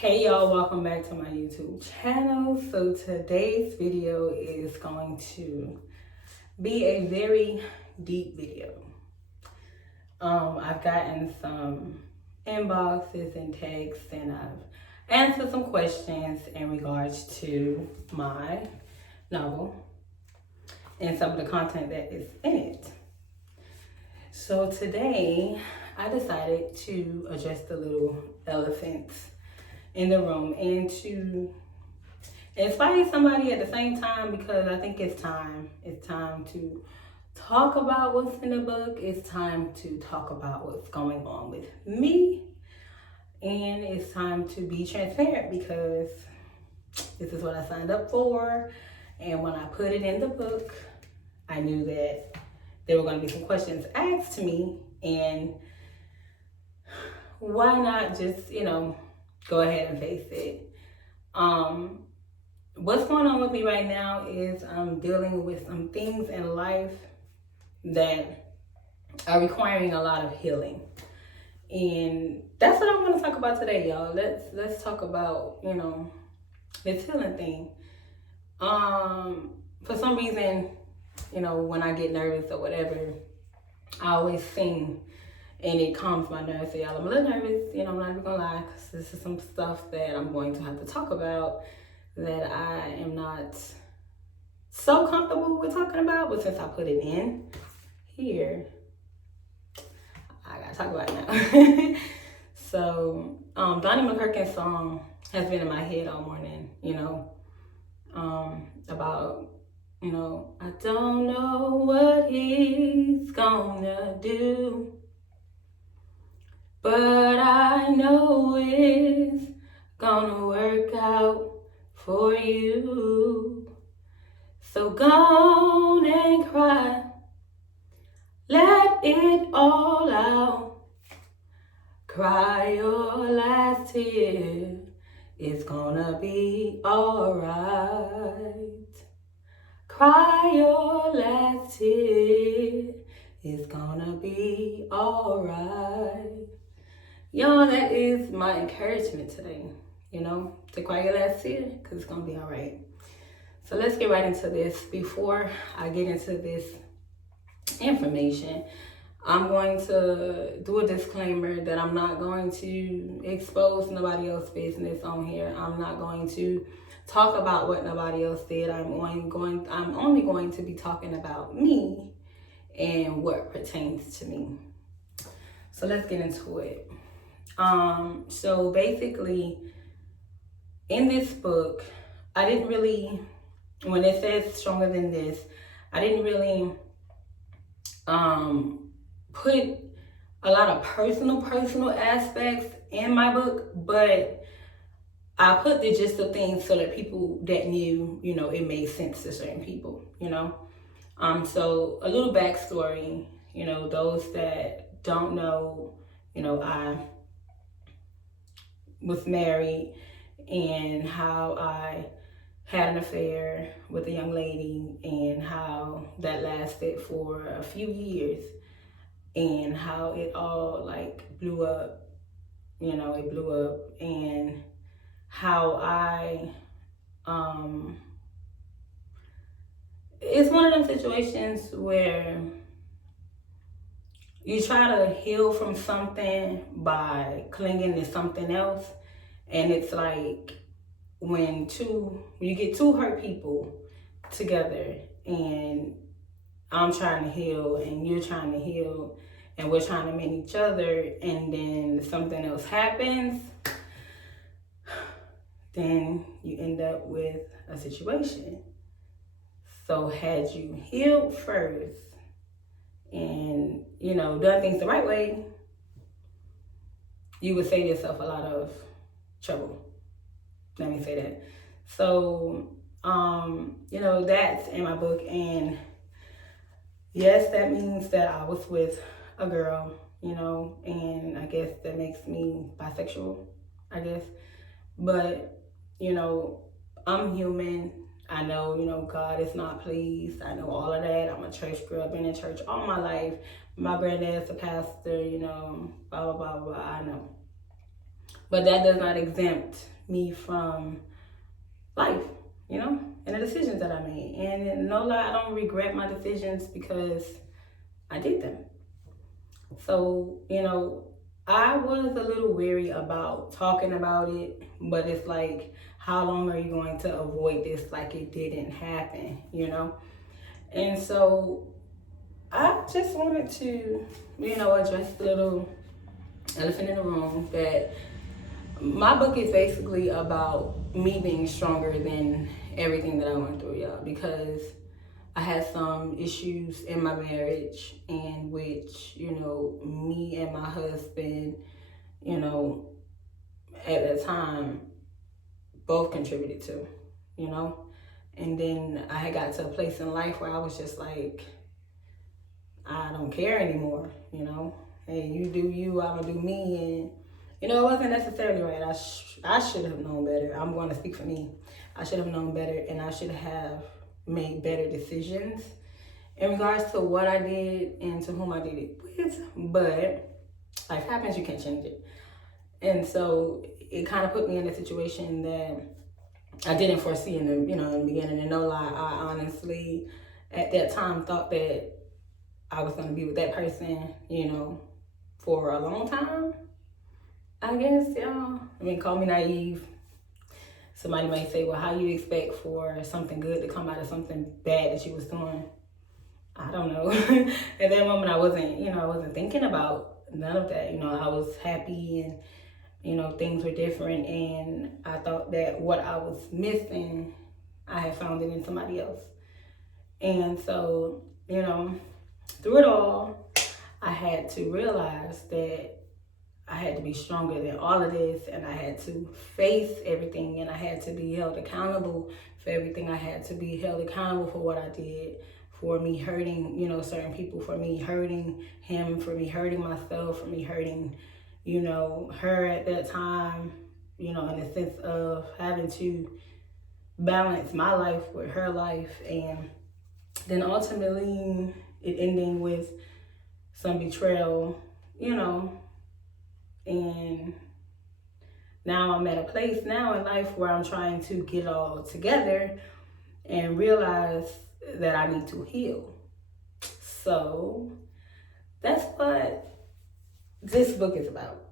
Hey y'all, welcome back to my YouTube channel. So today's video is going to be a very deep video. I've gotten some inboxes and texts, and I've answered some questions in regards to my novel and some of the content that is in it. So today I decided to address the little elephants in the room and to inspire somebody at the same time, because I think it's time to talk about what's in the book. It's time to talk about what's going on with me, and it's time to be transparent because this is what I signed up for. And when I put it in the book, I knew that there were going to be some questions asked to me, and why not just, go ahead and face it. What's going on with me right now is I'm dealing with some things in life that are requiring a lot of healing. And that's what I want to talk about today, y'all. Let's talk about, this healing thing. For some reason, when I get nervous or whatever, I always sing. And it calms my nerves. So y'all, I'm a little nervous, I'm not even gonna lie, because this is some stuff that I'm going to have to talk about that I am not so comfortable with talking about. But since I put it in here, I gotta talk about it now. So, Donnie McClurkin's song has been in my head all morning, about, I don't know what he's gonna do, but I know it's gonna work out for you. So go on and cry, let it all out. Cry your last tear, it's gonna be alright. Cry your last tear, it's gonna be alright. Y'all, that is my encouragement today, to cry your last tear, because it's going to be all right. So let's get right into this. Before I get into this information, I'm going to do a disclaimer that I'm not going to expose nobody else's business on here. I'm not going to talk about what nobody else did. I'm only going to be talking about me and what pertains to me. So let's get into it. So basically, in this book, I didn't really, when it says stronger than this, I didn't really put a lot of personal aspects in my book, but I put the gist of things so that people that knew, it made sense to certain people, So a little backstory, those that don't know, I was married and how I had an affair with a young lady and how that lasted for a few years and how it all blew up, it blew up, and how it's one of those situations where you try to heal from something by clinging to something else. And it's like when you get two hurt people together, and I'm trying to heal and you're trying to heal and we're trying to mend each other, and then something else happens, then you end up with a situation. So had you healed first and, done things the right way, you would save yourself a lot of trouble. Let me say that. So, that's in my book. And yes, that means that I was with a girl, and I guess that makes me bisexual, I guess. But, I'm human. I know, God is not pleased. I know all of that. I'm a church girl. I've been in church all my life. My granddad's a pastor, blah, blah, blah, blah. I know. But that does not exempt me from life, you know, and the decisions that I made. And no lie, I don't regret my decisions because I did them. So, you know, I was a little weary about talking about it, but it's like, how long are you going to avoid this like it didn't happen, you know? And so I just wanted to, you know, address the little elephant in the room that my book is basically about me being stronger than everything that I went through, y'all, because I had some issues in my marriage in which, you know, me and my husband, you know, at that time, both contributed to, you know. And then I had got to a place in life where I was just like, I don't care anymore, you know. Hey, you do you, I'm gonna do me. And, you know, it wasn't necessarily right. I should have known better. I'm going to speak for me. I should have known better, and I should have made better decisions in regards to what I did and to whom I did it with. But life happens, you can't change it. And so it kind of put me in a situation that I didn't foresee in the, you know, in the beginning. And no lie, I honestly at that time thought that I was going to be with that person, you know, for a long time, I guess, y'all. I mean, call me naive. Somebody might say, well, how you expect for something good to come out of something bad that you was doing? I don't know. At that moment, I wasn't thinking about none of that. You know, I was happy and, you know, things were different. And I thought that what I was missing, I had found it in somebody else. And so, you know, through it all, I had to realize that I had to be stronger than all of this, and I had to face everything, and I had to be held accountable for everything. I had to be held accountable for what I did, for me hurting, you know, certain people, for me hurting him, for me hurting myself, for me hurting, you know, her at that time, you know, in the sense of having to balance my life with her life, and then ultimately it ending with some betrayal, you know. And now I'm at a place now in life where I'm trying to get it all together and realize that I need to heal. So that's what this book is about.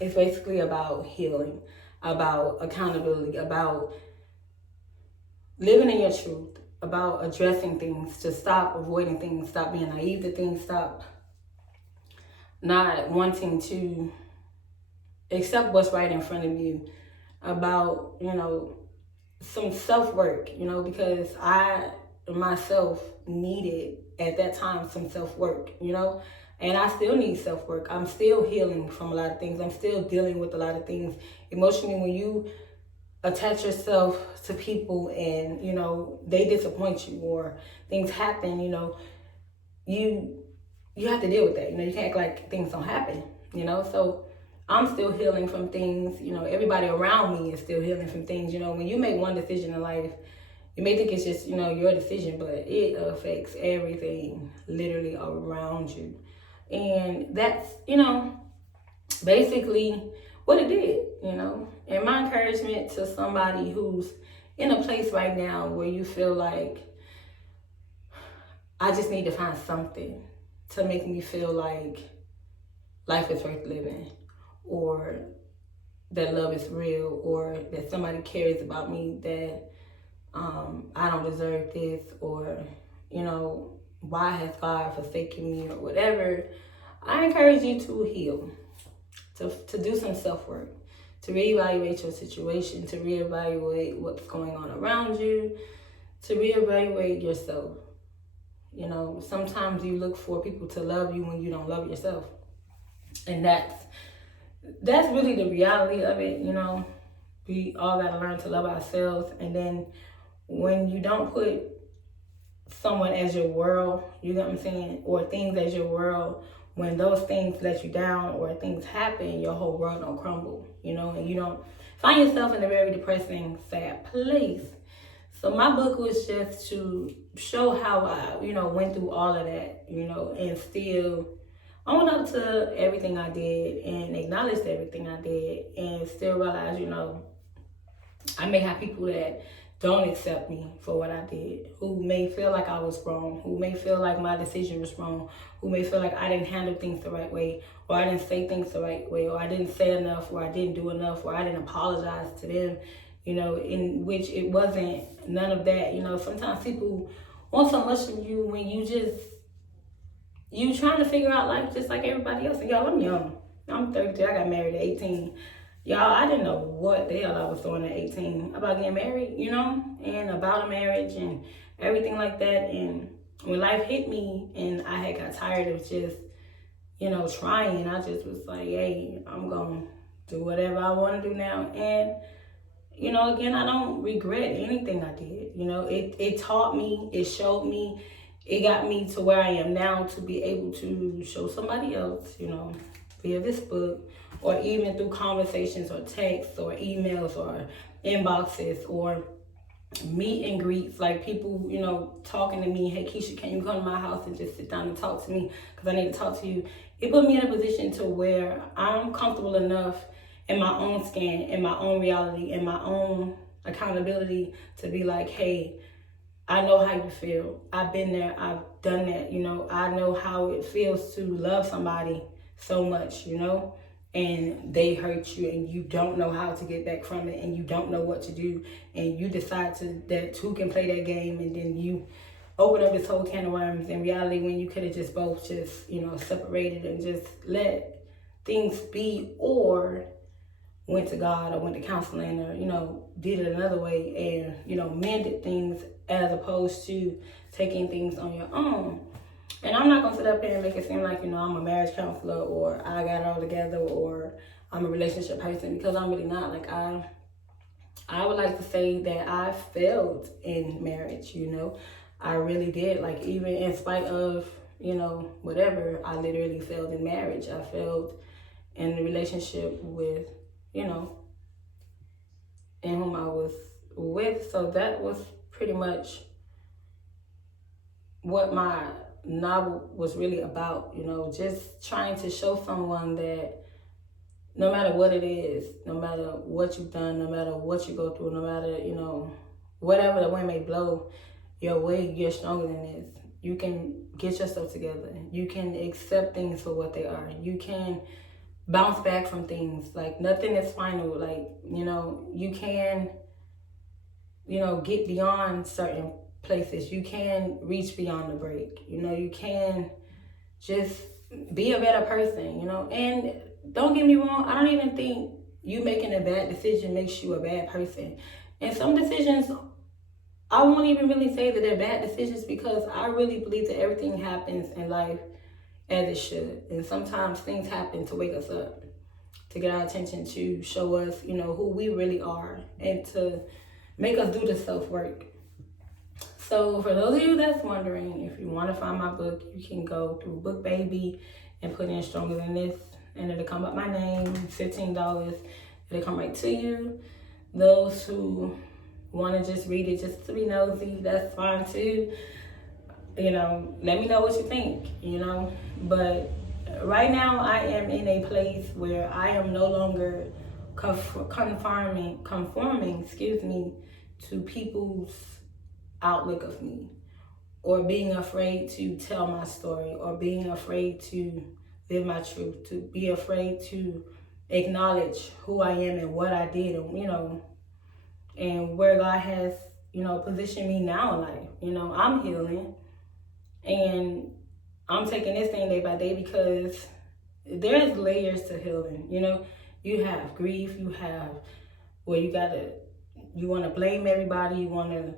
It's basically about healing, about accountability, about living in your truth, about addressing things, to stop avoiding things, stop being naive to things, stop not wanting to accept what's right in front of you, about, you know, some self-work, you know, because I myself needed at that time some self-work, you know, and I still need self-work. I'm still healing from a lot of things. I'm still dealing with a lot of things emotionally. When you attach yourself to people and, you know, they disappoint you or things happen, you know, you have to deal with that. You know, you can't act like things don't happen, you know. So I'm still healing from things, you know, everybody around me is still healing from things. You know, when you make one decision in life, you may think it's just, you know, your decision, but it affects everything literally around you. And that's, you know, basically what it did, you know. And my encouragement to somebody who's in a place right now where you feel like, I just need to find something to make me feel like life is worth living, or that love is real, or that somebody cares about me, that I don't deserve this, or, you know, why has God forsaken me, or whatever. I encourage you to heal, to do some self-work, to reevaluate your situation, to reevaluate what's going on around you, to reevaluate yourself. You know, sometimes you look for people to love you when you don't love yourself. And that's really the reality of it, you know. We all got to learn to love ourselves. And then when you don't put someone as your world, you know what I'm saying, or things as your world, when those things let you down or things happen, your whole world don't crumble, you know, and you don't find yourself in a very depressing, sad place. So my book was just to show how I, you know, went through all of that, you know, and still own up to everything I did and acknowledged everything I did, and still realize, you know, I may have people that don't accept me for what I did, who may feel like I was wrong, who may feel like my decision was wrong, who may feel like I didn't handle things the right way, or I didn't say things the right way, or I didn't say enough, or I didn't do enough, or I didn't apologize to them, in which it wasn't none of that. Sometimes people want so much from you when you trying to figure out life just like everybody else. And y'all, I'm young. I'm 32. I got married at 18. Y'all, I didn't know what the hell I was doing at 18 about getting married, and about a marriage and everything like that. And when life hit me and I had got tired of just, trying, I just was like, hey, I'm going to do whatever I want to do now. And, again, I don't regret anything I did. It taught me, it showed me, it got me to where I am now to be able to show somebody else, via this book, or even through conversations or texts or emails or inboxes or meet and greets, like people, talking to me, hey Keisha, can you come to my house and just sit down and talk to me because I need to talk to you. It put me in a position to where I'm comfortable enough in my own skin, in my own reality, in my own accountability to be like, hey, I know how you feel. I've been there. I've done that. I know how it feels to love somebody so much, and they hurt you and you don't know how to get back from it and you don't know what to do, and you decide that who can play that game, and then you open up this whole can of worms in reality when you could have just both just, separated and just let things be, or went to God or went to counseling or, did it another way and, mended things as opposed to taking things on your own. And I'm not going to sit up here and make it seem like, I'm a marriage counselor or I got it all together or I'm a relationship person, because I'm really not. Like, I would like to say that I failed in marriage, I really did. Like, even in spite of, whatever, I literally failed in marriage. I failed in the relationship with, in whom I was with. So that was pretty much what my novel was really about, just trying to show someone that no matter what it is, no matter what you've done, no matter what you go through, no matter, whatever the wind may blow your way, you're stronger than this. You can get yourself together. You can accept things for what they are. You can bounce back from things. Like, nothing is final. Like, you can, get beyond certain places. You can reach beyond the break. You can just be a better person, and don't get me wrong, I don't even think you making a bad decision makes you a bad person. And some decisions, I won't even really say that they're bad decisions, because I really believe that everything happens in life as it should. And sometimes things happen to wake us up, to get our attention, to show us, who we really are, and to make us do the self-work. So for those of you that's wondering, if you want to find my book, you can go through BookBaby and put in Stronger Than This, and it'll come up my name, $15. It'll come right to you. Those who want to just read it just to be nosy, that's fine too. Let me know what you think, But right now I am in a place where I am no longer conforming, to people's outlook of me, or being afraid to tell my story, or being afraid to live my truth, to be afraid to acknowledge who I am and what I did, and and where God has positioned me now in life. I'm healing, and I'm taking this thing day by day, because there's layers to healing. You have grief, you have where you want to blame everybody, you want to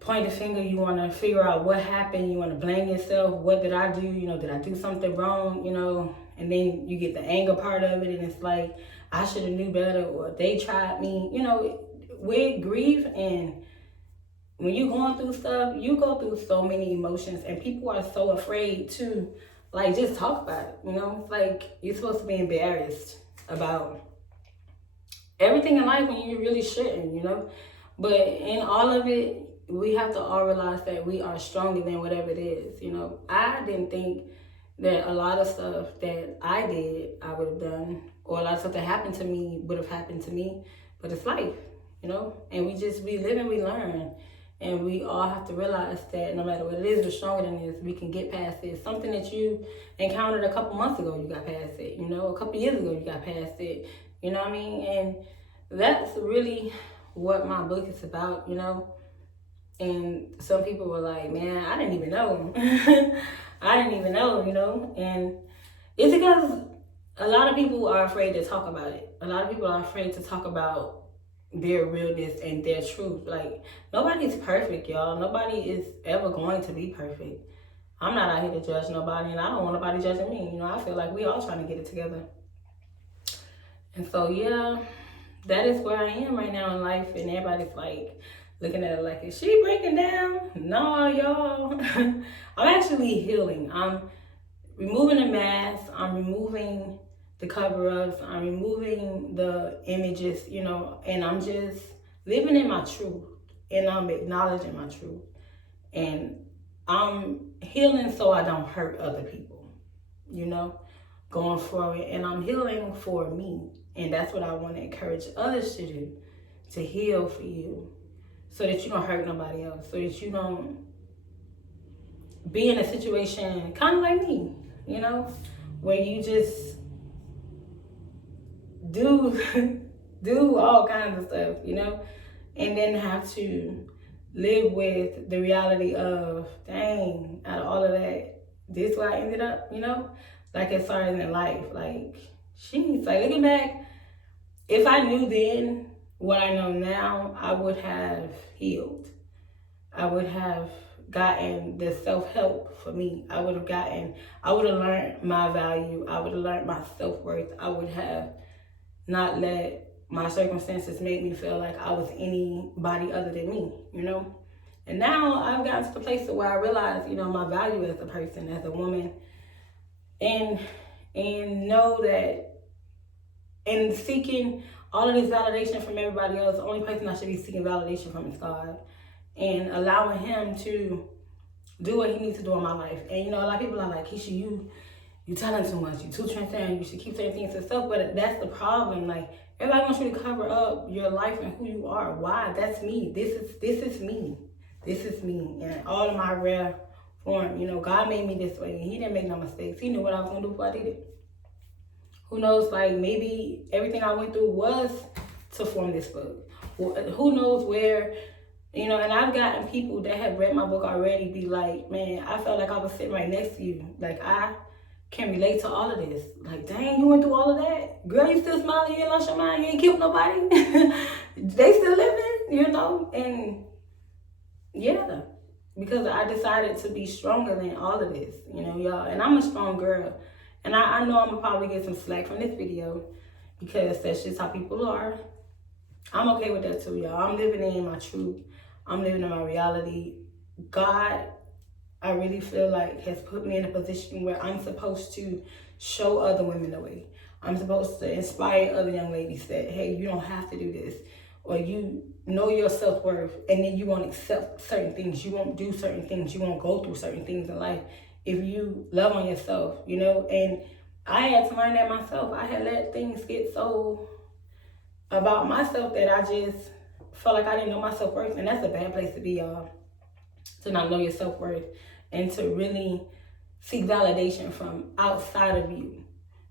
point the finger, you want to figure out what happened, you want to blame yourself. What did I do? Did I do something wrong? And then you get the anger part of it, and it's like, I should have knew better, or they tried me. With grief, and when you're going through stuff, you go through so many emotions, and people are so afraid to, like, just talk about it. It's like you're supposed to be embarrassed about everything in life when you really shouldn't, But in all of it, we have to all realize that we are stronger than whatever it is. I didn't think that a lot of stuff that I did, I would have done, or a lot of stuff that happened to me would have happened to me, but it's life. and we live and we learn. And we all have to realize that no matter what it is, we're stronger than this. We can get past it. Something that you encountered a couple months ago, you got past it. A couple years ago, you got past it. You know what I mean? And that's really what my book is about, And some people were like, man, I didn't even know. I didn't even know, And it's because a lot of people are afraid to talk about it. A lot of people are afraid to talk about their realness and their truth. Like, nobody's perfect, y'all. Nobody is ever going to be perfect. I'm not out here to judge nobody, and I don't want nobody judging me. I feel like we all trying to get it together. And so, yeah, that is where I am right now in life, and everybody's like looking at it like, is she breaking down? No, y'all. I'm actually healing. I'm removing the mask. I'm removing the cover-ups, I'm removing the images, and I'm just living in my truth, and I'm acknowledging my truth, and I'm healing so I don't hurt other people, going forward, and I'm healing for me, and that's what I want to encourage others to do, to heal for you, so that you don't hurt nobody else, so that you don't be in a situation kind of like me, where you just do all kinds of stuff, and then have to live with the reality of, dang, out of all of that, this is where I ended up, like as far as in life, like, she's like, looking back, if I knew then what I know now, I would have healed. I would have gotten the self-help for me. I would have learned my value. I would have learned my self-worth. I would have not let my circumstances make me feel like I was anybody other than me, And now I've gotten to the place where I realize, my value as a person, as a woman, and know that in seeking all of this validation from everybody else, the only person I should be seeking validation from is God, and allowing Him to do what He needs to do in my life. And a lot of people are like, Keisha, you telling too much, you too transparent, you should keep certain things to yourself. But that's the problem. Like, everybody wants you to cover up your life and who you are. Why? That's me. This is me. This is me. And all of my rare form. God made me this way, and He didn't make no mistakes. He knew what I was gonna do before I did it. Who knows, like, maybe everything I went through was to form this book. Who knows where, and I've gotten people that have read my book already be like, man, I felt like I was sitting right next to you. Like, I can relate to all of this. Like, dang, you went through all of that? Girl, you still smiling, you ain't lost your mind, you ain't killed nobody. They still living, and yeah, because I decided to be stronger than all of this, y'all. And I'm a strong girl. And I know I'm gonna probably get some slack from this video because that's just how people are. I'm okay with that too, y'all. I'm living in my truth. I'm living in my reality. God, I really feel like, has put me in a position where I'm supposed to show other women the way. I'm supposed to inspire other young ladies that, hey, you don't have to do this. Or you know your self-worth, and then you won't accept certain things. You won't do certain things. You won't go through certain things in life if you love on yourself, And I had to learn that myself. I had let things get so about myself that I just felt like I didn't know my self-worth. And that's a bad place to be, y'all. To not know your self-worth and to really seek validation from outside of you.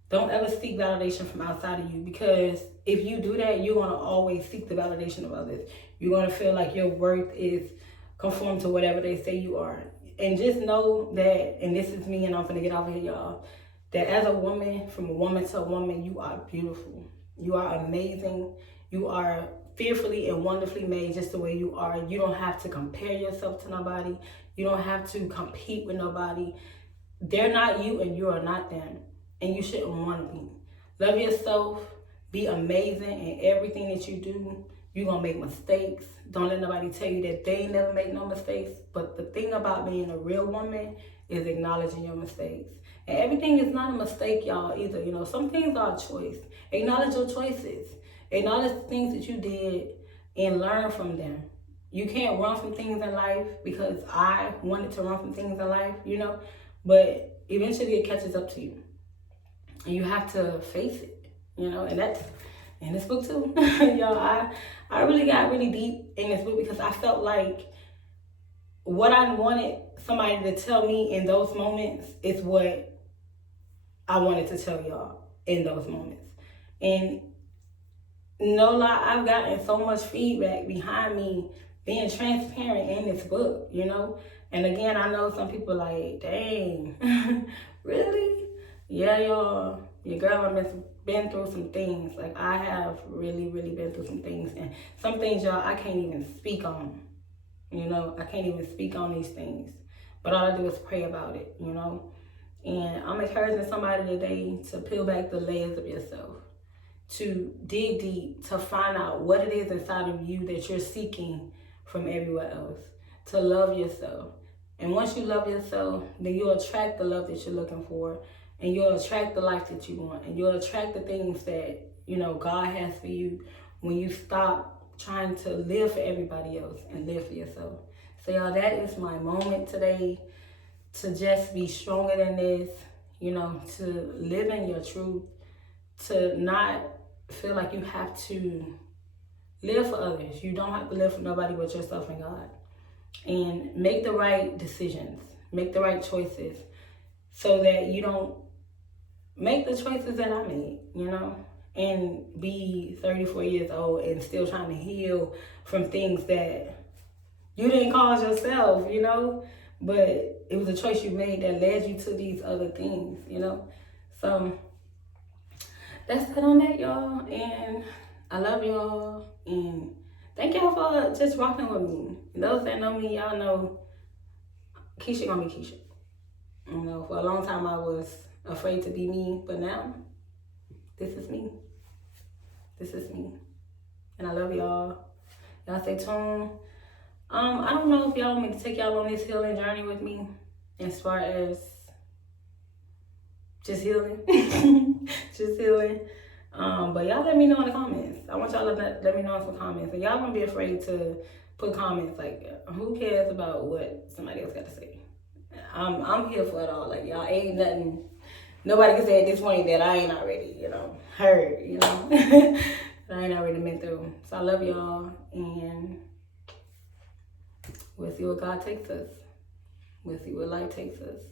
Don't ever seek validation from outside of you, because if you do that, you're going to always seek the validation of others. You're going to feel like your worth is conform to whatever they say you are. And just know that, and this is me, and I'm going to get off of here, y'all, that as a woman, from a woman to a woman, you are beautiful. You are amazing. You are fearfully and wonderfully made just the way you are. You don't have to compare yourself to nobody. You don't have to compete with nobody. They're not you and you are not them. And you shouldn't want to be. Love yourself. Be amazing in everything that you do. You're going to make mistakes. Don't let nobody tell you that they never make no mistakes. But the thing about being a real woman is acknowledging your mistakes. And everything is not a mistake, y'all, either. Some things are a choice. Acknowledge your choices. Acknowledge the things that you did and learn from them. You can't run from things in life, because I wanted to run from things in life, but eventually it catches up to you. And you have to face it, and in this book too. Y'all, I really got really deep in this book because I felt like what I wanted somebody to tell me in those moments is what I wanted to tell y'all in those moments. And no lie, I've gotten so much feedback behind me being transparent in this book, you know? And again, I know some people like, dang, really? Yeah, y'all, your girl has been through some things. Like, I have really, really been through some things. And some things, y'all, I can't even speak on. You know, I can't even speak on these things. But all I do is pray about it, you know? And I'm encouraging somebody today to peel back the layers of yourself, to dig deep, to find out what it is inside of you that you're seeking from everywhere else, to love yourself. And once you love yourself, then you'll attract the love that you're looking for, and you'll attract the life that you want, and you'll attract the things that, you know, God has for you when you stop trying to live for everybody else and live for yourself. So y'all, that is my moment today, to just be stronger than this, you know, to live in your truth, to not feel like you have to live for others. You don't have to live for nobody but yourself and God. And make the right decisions, make the right choices, so that you don't make the choices that I made, you know, and be 34 years old and still trying to heal from things that you didn't cause yourself, you know, but it was a choice you made that led you to these other things, you know. So that's it on that, y'all. And I love y'all. And thank y'all for just rocking with me. Those that know me, y'all know Keisha gonna be Keisha. You know, for a long time I was afraid to be me, but now this is me. This is me. And I love y'all. Y'all stay tuned. I don't know if y'all want me to take y'all on this healing journey with me, as far as just healing. Just healing. But y'all let me know in the comments. I want y'all to let me know in some comments. And y'all don't be afraid to put comments. Like, who cares about what somebody else got to say? I'm here for it all. Like, y'all ain't nothing nobody can say at this point that I ain't already, you know, heard, you know. That I ain't already been through. So I love y'all, and we'll see where God takes us. We'll see where life takes us.